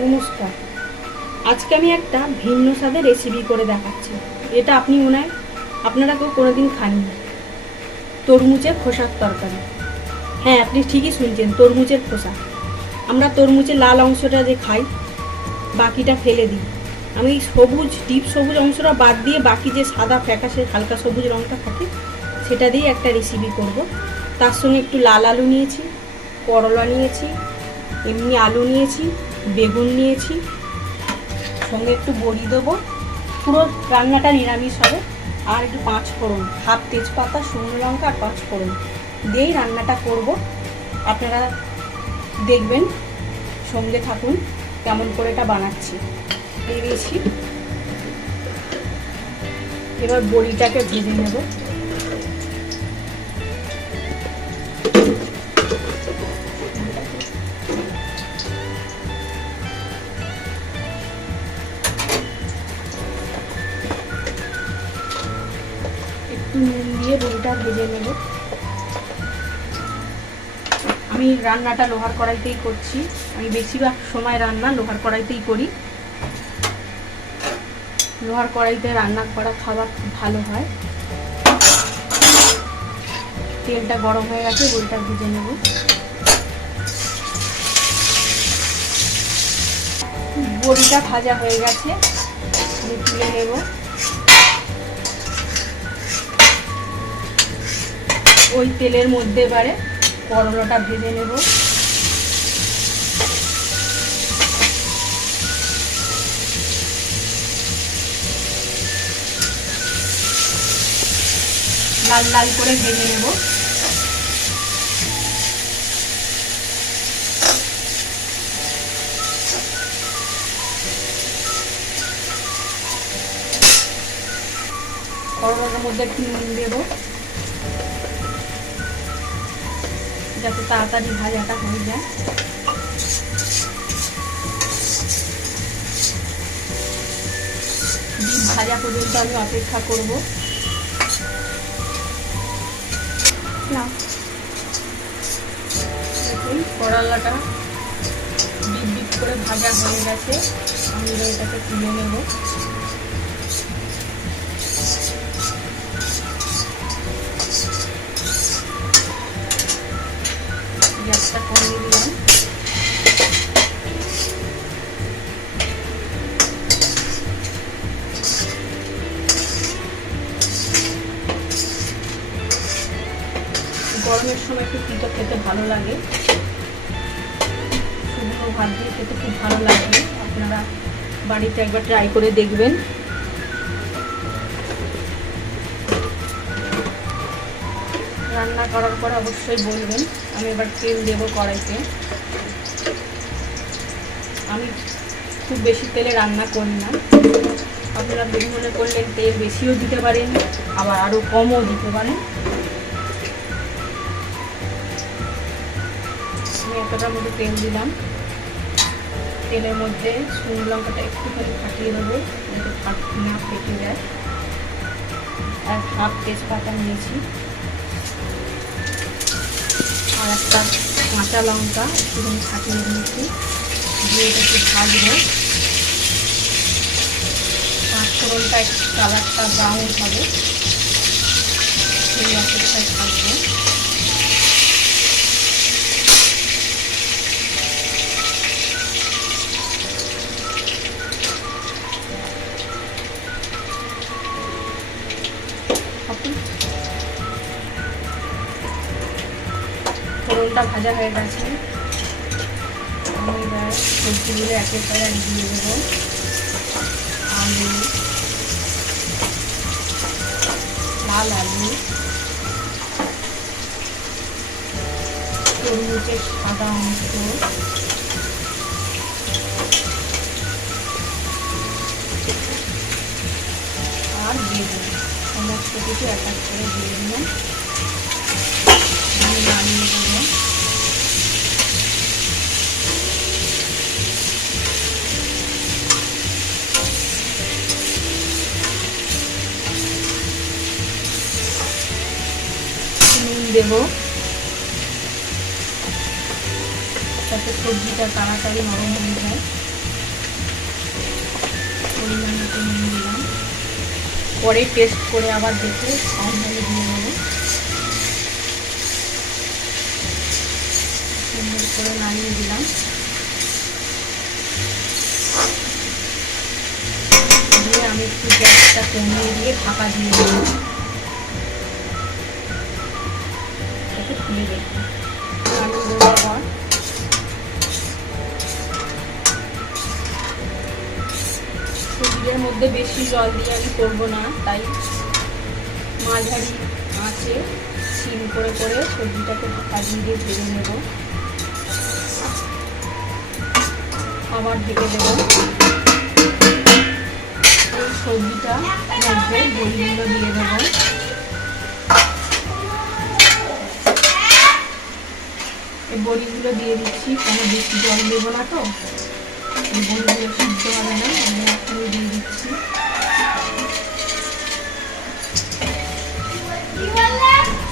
নমস্কার। আজকে আমি একটা ভিন্ন স্বাদের রেসিপি করে দেখাচ্ছি। এটা আপনি মনে হয় আপনারা কেউ কোনোদিন খাননি। তরমুজের খোসার তরকারি। হ্যাঁ আপনি ঠিকই শুনছেন, তরমুজের খোসা। আমরা তরমুজের লাল অংশটা যে খাই, বাকিটা ফেলে দিই। আমি সবুজ, ডিপ সবুজ অংশটা বাদ দিয়ে বাকি যে সাদা, ফ্যাকাশে, হালকা সবুজ রঙটা থাকে, সেটা দিয়ে একটা রেসিপি করব। তার সঙ্গে একটু লাল আলু নিয়েছি, করলা নিয়েছি, এমনি আলু নিয়েছি বেগুন নিয়েছি, সঙ্গে একটু বড়ি দেবো। পুরো রান্নাটা নিরামিষ হবে। আর একটু পাঁচ ফোড়ন, হাফ তেজপাতা, শুকনো লঙ্কা আর পাঁচ ফোড়ন দিয়েই রান্নাটা করব। আপনারা দেখবেন, সঙ্গে থাকুন কেমন করে এটা বানাচ্ছি। দিয়ে দিয়েছি। এবার বড়িটাকে ভেজে নেব। একটু নুন দিয়ে বড়িটা ভেজে নেব। আমি রান্নাটা লোহার কড়াইতেই করছি। আমি বেশিরভাগ সময় রান্না লোহার কড়াইতেই করি। লোহার কড়াইতে রান্না করা খাবার খুব ভালো হয়। তেলটা গরম হয়ে গেছে বড়িটা ভেজে নেব। বড়িটা ভাজা হয়ে গেছে তুলে নেব। ওই তেলের মধ্যে এবারে করলাটা ভেজে নেব। লাল লাল করে ভেজে নেব। করলার মধ্যে একটু নুন দেবো। যাতে তাড়াতাড়ি ভাজাটা হয়ে যায় ডিম ভাজা পর্যন্ত আমি অপেক্ষা করব। না। দেখুন, করলাটা ডিপ ডিপ করে ভাজা হয়ে গেছে। আমি এটাকে তুলে নেব। গরমের সময় একটু পিঠা খেতে ভালো লাগে। শুকনো ভাত দিয়ে খেতে খুব ভালো লাগে। আপনারা বাড়িতে একবার ট্রাই করে দেখবেন। রান্না করার পর অবশ্যই বলবেন, আমি এবার তেল দেবো কড়াইতে। আমি খুব বেশি তেলে রান্না করি না। আপনারা মনে করলেন তেল বেশিও দিতে পারেন, আবার আরও কমও দিতে পারেন। এতটার মধ্যে তেল দিলাম। তেলের মধ্যে শুকনো লঙ্কাটা একটুখানি ফাটিয়ে দেবো যাতে ফাট না ফেটে যায়। আর হাফ তেজপাতা নিয়েছি। আর একটা কাঁচা লঙ্কা একটুখানি ফাটিয়ে নিয়েছি। দিয়ে এটাকে ভাজবো। পাঁচফোড়নটা একটু কালারটা ব্রাউন হবে। সেই অপেক্ষায় থাকব ফোড়নটা ভাজা হয়ে গেছে। এবার সবজিগুলো একের পর এক দিয়ে দেবো। আলু, লাল আলু, তরমুজের সাদা অংশ, আর বেগুন সমস্ত কিছু এক এক করে দিয়ে দিলাম নামিয়ে দেবো। যাতে সবজিটা তাড়াতাড়ি নরম হয়ে যায়। পরিমাণ মতো নুন দিলাম। পরে টেস্ট করে আবার দেখে ফাইনালে দিয়ে দেবো। সুন্দর করে নাড়িয়ে দিলাম। দিয়ে আমি একটু গ্যাসটা কমিয়ে দিয়ে ঢাকা দিয়ে দেবো। পর সবজির মধ্যে বেশি জল দিয়ে আমি করব না, তাই মাঝারি আঁচে সিম করে করে সবজিটাকে ঢাকা দিয়ে ভেজে নেব। আবার ঢেকে দেব। এই সবজিটা মধ্যে দিয়ে দেবো। এই বড়িগুলো দিয়ে দিচ্ছি, কেন বেশি জল দেবো না তো। এই বড়িগুলো সিদ্ধ হবে না, আমি এখনই দিয়ে দিচ্ছি।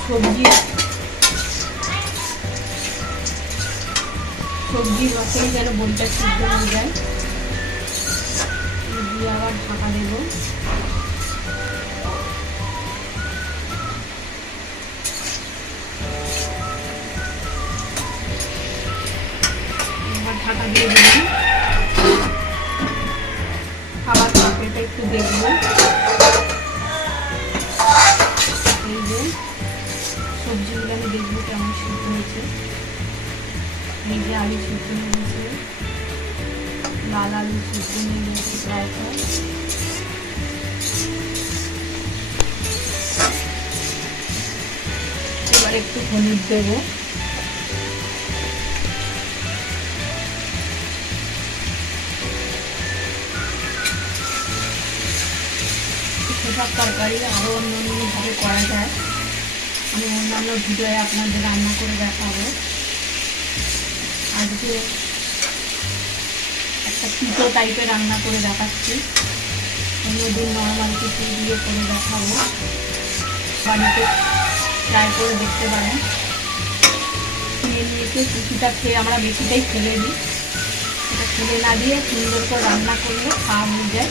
সবজি। সবজির রসেই যেন বড়িটা সিদ্ধ হয়ে যায়। দিয়ে আবার ঢাকা দেবো। ঢাকা দিয়ে দিলাম। খাবার তরকারিটা একটু দেখব। এই যে, সবজিগুলো আমি দেখব কেমন সিদ্ধ হয়েছে। এই যে আলু সিদ্ধ হয়ে গেছে। লাল আলু সিদ্ধ হয়ে গেছে প্রায় প্রায়। এবার একটু হলুদ দেবো। সেসব তরকারি আরও অন্য অন্যভাবে করা যায়। আমি অন্যান্য ভিডিওয়ে আপনাদের রান্না করে দেখাবো। আজকে একটা পিটো টাইপের রান্না করে দেখাচ্ছি। অন্যদিন নর্মাল কিছু দিয়ে করে দেখাবো। বাড়িতে ট্রাই করে দেখতে পারেন। নিয়েছে কিছুটা খেয়ে আমরা বেশিটাই ফেলে দিই। সেটা ফেলে না দিয়ে সুন্দর করে রান্না করলে খাওয়া হয়ে যায়।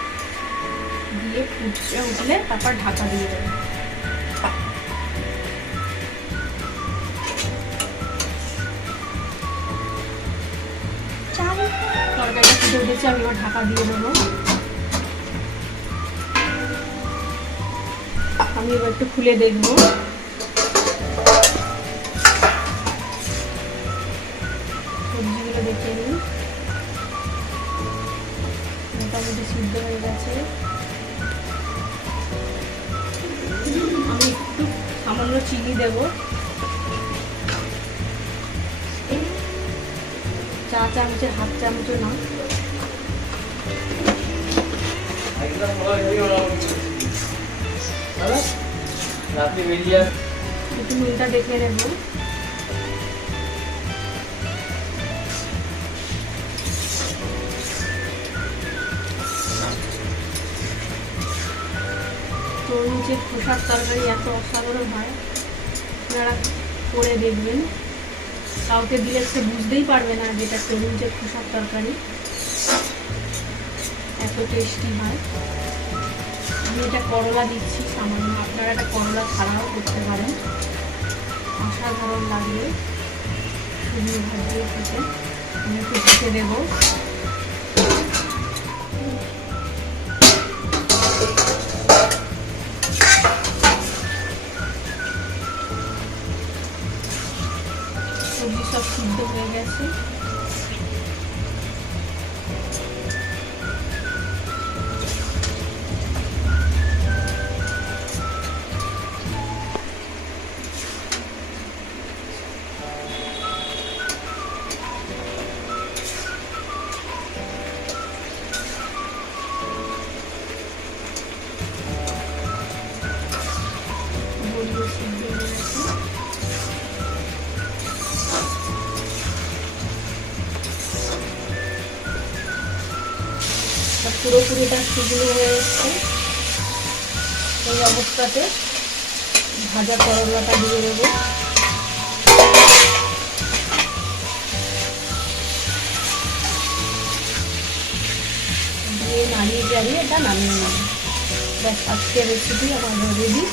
দিয়ে ফুটে উঠলে তারপর ঢাকা দিয়ে দেবো। আমি এবার ঢাকা দিয়ে দেবো। আমি এবার একটু খুলে দেখব। সবজিগুলো দেখে নিই। মোটামুটি সিদ্ধ হয়ে গেছে। সামান্য চিনি দেব। চা চামচের হাফ চামচ না। একটু নুনটা দেখে নেব। তরমুজের খোসার তরকারি এত অসাধারণ হয়। আপনারা করে দেখবেন। কাউকে দিলে সে বুঝতেই পারবে না যেটা তরমুজের খোসার তরকারি। এত টেস্টি হয়। আমি এটা করলা দিচ্ছি সামান্য। আপনারা এটা করলা ছাড়াও করতে পারেন। অসাধারণ লাগবে। শুকনো ভাজিয়ে খেতে। আমি একটু দেবো। সিদ্ধ পুরোপুরিটা শুকনো হয়ে এসছে। এই অবস্থাতে ভাজা করলাটা দিয়ে দেবো। দিয়ে নাড়িয়ে চাড়িয়ে এটা নামিয়ে নেব। ব্যাস আজকের রেসিপি আমার রেডি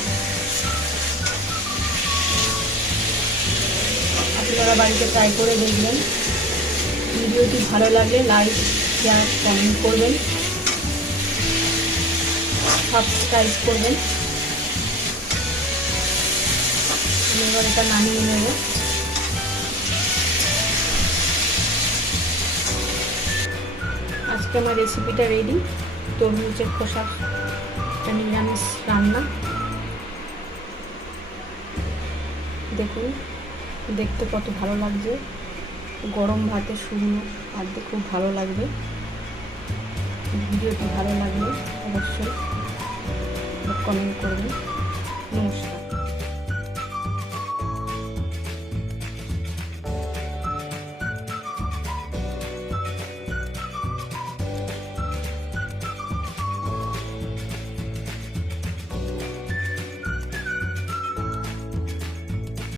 আপনারা বাড়িতে ট্রাই করে দেখবেন। ভিডিওটি ভালো লাগলে লাইক শেয়ার কমেন্ট করবেন। সাবস্ক্রাইব করবেন। এবার এটা নামিয়ে নেব। আজকে আমার রেসিপিটা রেডি তরমুজের খোসা নিরামিষ রান্না। দেখুন, দেখতে কত ভালো লাগছে। গরম ভাতে শুকনো, আর খুব ভালো লাগবে। ভিডিওটি ভালো লাগলে অবশ্যই কমেন্ট করবেন নমস্কার